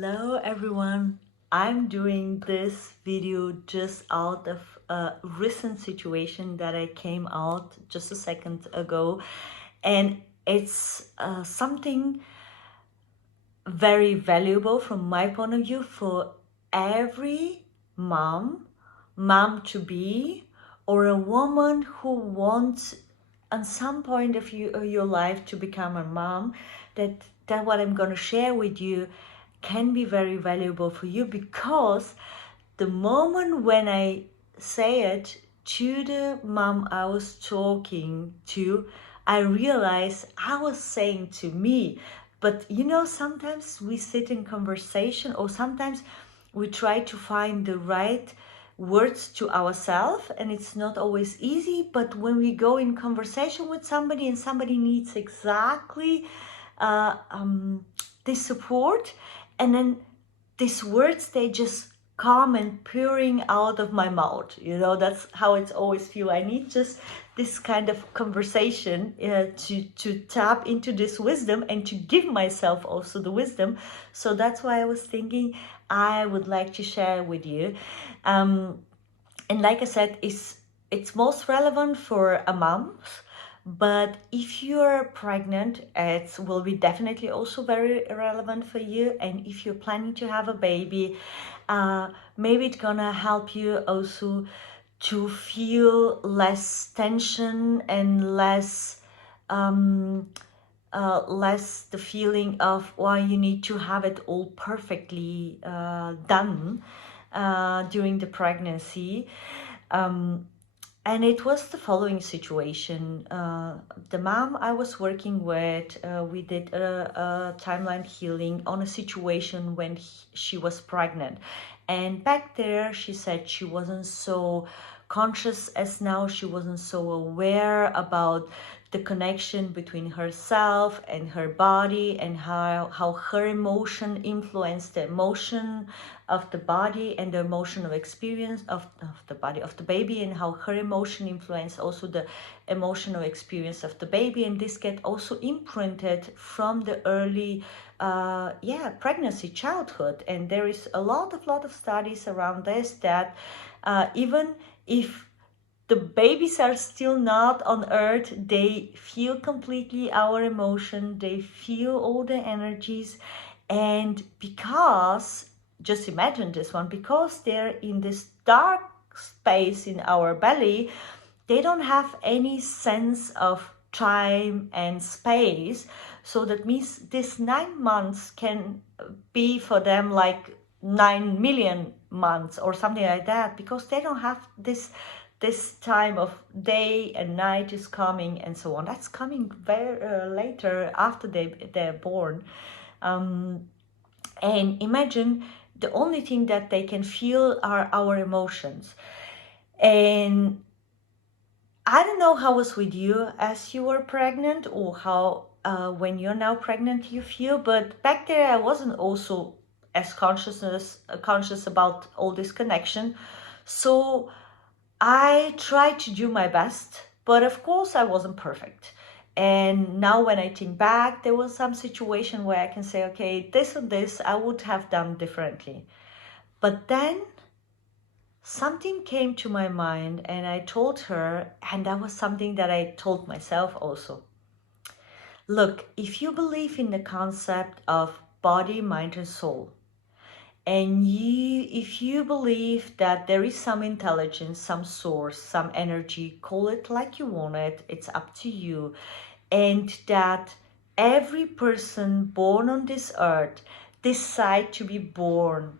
Hello everyone, I'm doing this video just out of a recent situation that I came out just a second ago, and it's something very valuable from my point of view for every mom to be, or a woman who wants at some point of your life to become a mom. That what I'm going to share with you can be very valuable for you, because the moment when I say it to the mom I was talking to, I realized I was saying to me. But sometimes we sit in conversation, or sometimes we try to find the right words to ourselves, and it's not always easy. But when we go in conversation with somebody and somebody needs exactly uh, um, this support, and then these words, they just come and pouring out of my mouth. That's how it's always feel. I need just this kind of conversation to tap into this wisdom and to give myself also the wisdom. So that's why I was thinking I would like to share with you. And like I said, it's most relevant for a mom. But if you're pregnant, it will be definitely also very relevant for you. And if you're planning to have a baby, maybe it's gonna help you also to feel less tension and less the feeling of why you need to have it all perfectly done during the pregnancy. And it was the following situation. The mom I was working with, we did a timeline healing on a situation when she was pregnant. And back there, she said she wasn't so conscious as now. She wasn't so aware about the connection between herself and her body, and how her emotion influenced the emotion of the body and the emotional experience of the body of the baby, and how her emotion influenced also the emotional experience of the baby. And this get also imprinted from the early pregnancy, childhood. And there is a lot of studies around this, that even if the babies are still not on earth, they feel completely our emotion, they feel all the energies. And because, just imagine this one, because they're in this dark space in our belly, they don't have any sense of time and space. So that means this 9 months can be for them like 9 million months or something like that, because they don't have this time of day and night is coming and so on. That's coming very later, after they're born. And imagine, the only thing that they can feel are our emotions. And I don't know how it was with you as you were pregnant, or how when you're now pregnant you feel, but back there I wasn't also as conscious about all this connection. So I tried to do my best, but of course I wasn't perfect. And now when I think back, there was some situation where I can say, okay, this and this I would have done differently. But then something came to my mind, and I told her, and that was something that I told myself also. Look, if you believe in the concept of body, mind, and soul, and if you believe that there is some intelligence, some source, some energy, call it like you want it, it's up to you, and that every person born on this earth decide to be born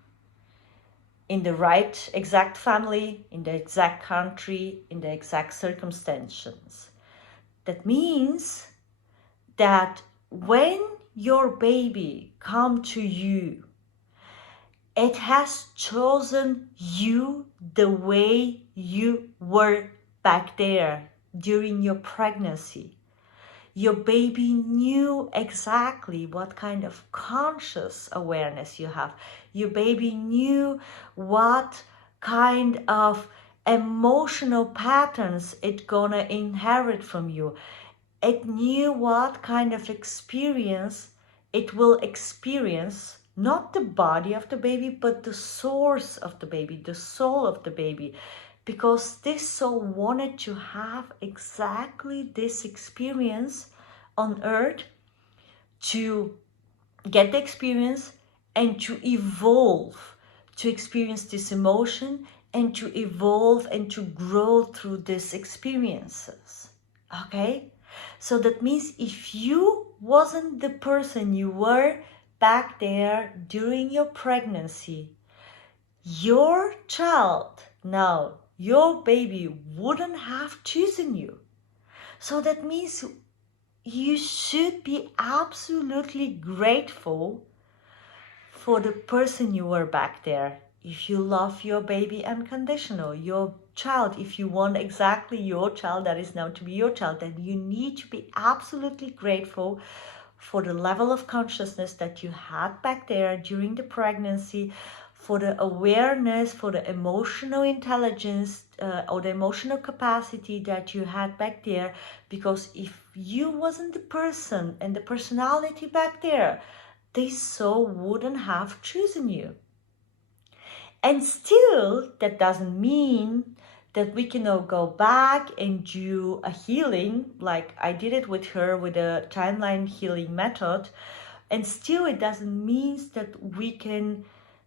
in the right exact family, in the exact country, in the exact circumstances. That means that when your baby come to you, it has chosen you the way you were back there during your pregnancy. Your baby knew exactly what kind of conscious awareness you have. Your baby knew what kind of emotional patterns it gonna inherit from you. It knew what kind of experience it will experience, not the body of the baby, but the source of the baby, the soul of the baby, because this soul wanted to have exactly this experience on earth, to get the experience and to evolve, to experience this emotion and to evolve and to grow through these experiences. Okay? So that means if you wasn't the person you were back there during your pregnancy, your child now, your baby wouldn't have chosen you. So that means you should be absolutely grateful for the person you were back there. If you love your baby unconditional, your child, if you want exactly your child that is now to be your child, then you need to be absolutely grateful for the level of consciousness that you had back there during the pregnancy, for the awareness, for the emotional intelligence or the emotional capacity that you had back there. Because if you wasn't the person and the personality back there, this soul wouldn't have chosen you. And still, that doesn't mean that we cannot go back and do a healing like I did it with her with a timeline healing method. And still, it doesn't mean that we can,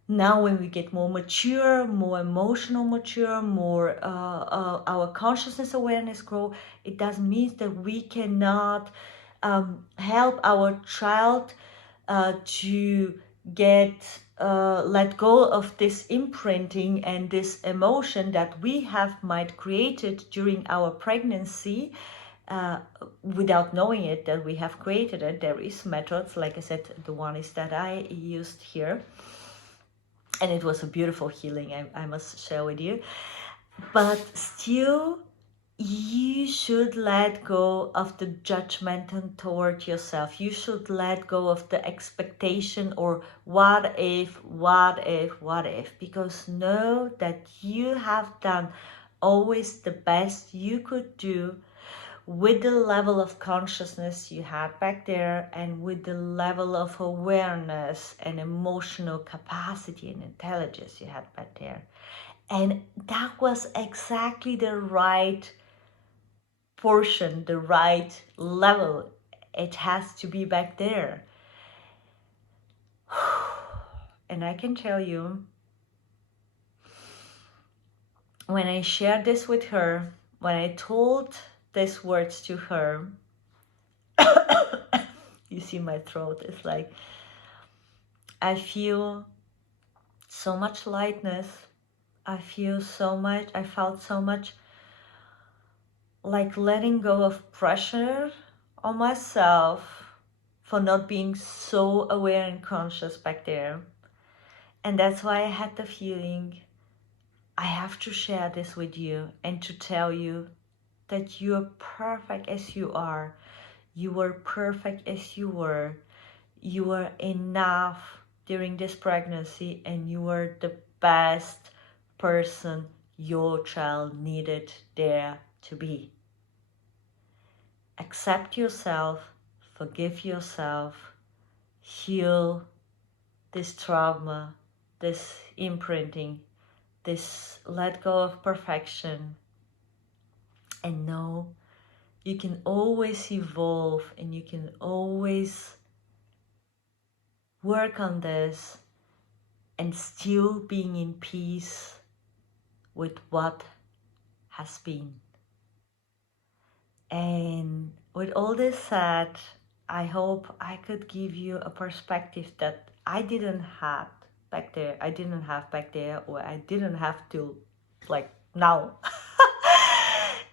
now when we get more mature, more emotional mature, more our consciousness awareness grow, it doesn't mean that we cannot help our child to get let go of this imprinting and this emotion that we have might created during our pregnancy, without knowing it that we have created it. There is methods, like I said, the one is that I used here, and it was a beautiful healing, I must share with you. But still, you should let go of the judgment toward yourself. You should let go of the expectation or what if, because know that you have done always the best you could do with the level of consciousness you had back there and with the level of awareness and emotional capacity and intelligence you had back there. And that was exactly the right portion, the right level. It has to be back there. And I can tell you, when I shared this with her, when I told these words to her, you see my throat is like, I feel so much lightness. I felt so much like letting go of pressure on myself for not being so aware and conscious back there. And that's why I had the feeling I have to share this with you and to tell you that you are perfect as you are. You were perfect as you were. You were enough during this pregnancy, and you were the best person your child needed there to be. Accept yourself, forgive yourself, heal this trauma, this imprinting, this let go of perfection, and know you can always evolve and you can always work on this and still being in peace with what has been. And with all this said, I hope I could give you a perspective that I didn't have back there. Or I didn't have to, like, now.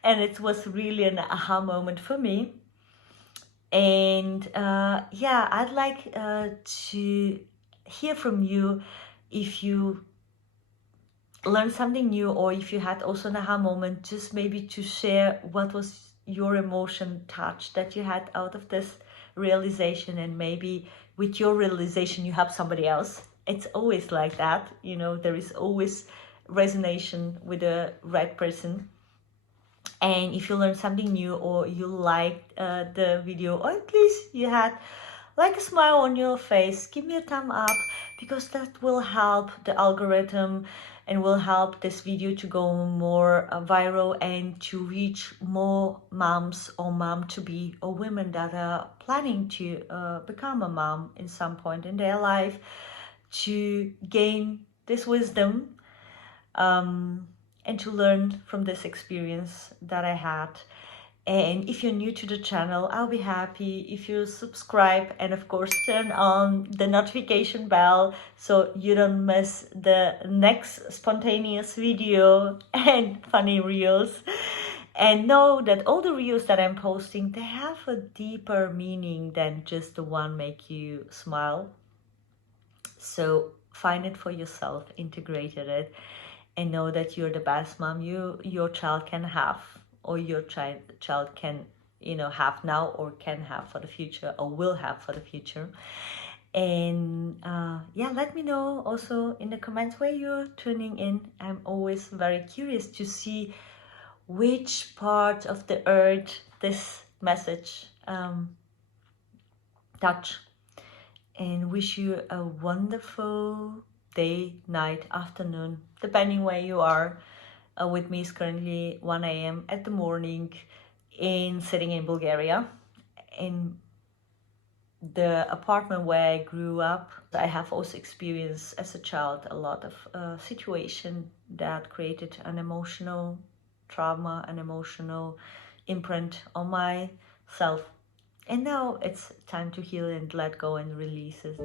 And it was really an aha moment for me. And yeah, I'd like to hear from you if you learned something new, or if you had also an aha moment, just maybe to share what was your emotion touch that you had out of this realization. And maybe with your realization you help somebody else. It's always like that, you know, there is always resonation with the right person. And if you learned something new, or you liked the video, or at least you had like a smile on your face, give me a thumb up, because that will help the algorithm and will help this video to go more viral and to reach more moms or mom-to-be or women that are planning to become a mom in some point in their life, to gain this wisdom and to learn from this experience that I had. And if you're new to the channel, I'll be happy if you subscribe and of course turn on the notification bell so you don't miss the next spontaneous video and funny reels. And know that all the reels that I'm posting, they have a deeper meaning than just the one make you smile. So find it for yourself, integrated it, and know that you're the best mom your child can have, or your child can have now, or can have for the future, or will have for the future. And yeah, let me know also in the comments where you're tuning in. I'm always very curious to see which part of the earth this message touch. And wish you a wonderful day, night, afternoon, depending where you are. With me is currently 1 a.m. at the morning sitting in Bulgaria. In the apartment where I grew up, I have also experienced as a child a lot of situation that created an emotional trauma, an emotional imprint on myself. And now it's time to heal and let go and release it.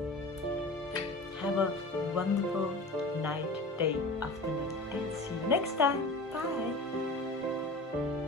Have a wonderful night, day, afternoon, and see you next time. Bye.